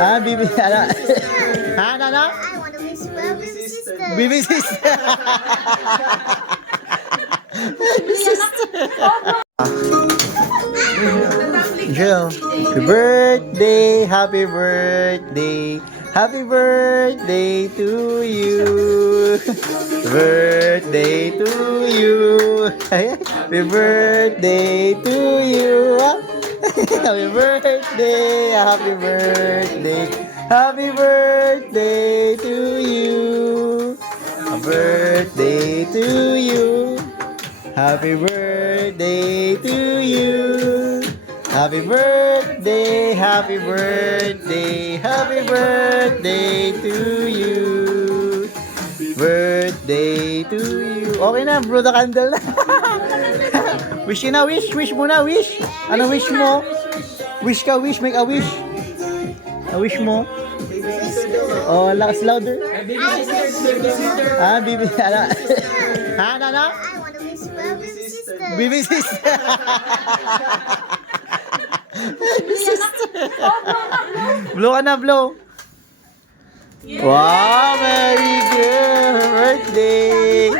Bibi, ano? Ano? I want to wish my baby sister. Bibi sister. Bibi sister. Jill, happy birthday, happy birthday, happy birthday to you. Birthday to you. Happy birthday to you. Happy birthday, happy birthday, happy birthday to you. Happy birthday to you. Happy birthday to you. Happy birthday, happy birthday, happy birthday to you. Birthday to you. Okay na, blow the candle na. Wish na, wish muna, wish. Ano wish mo? Wish ka, wish, make a wish. A wish mo? Oh, lakas louder. Bibi, ano? Ano? I want to wish my baby sister. Bibi sister. Bibi sister. Blow ka na, blow. Wow, very good. Birthday.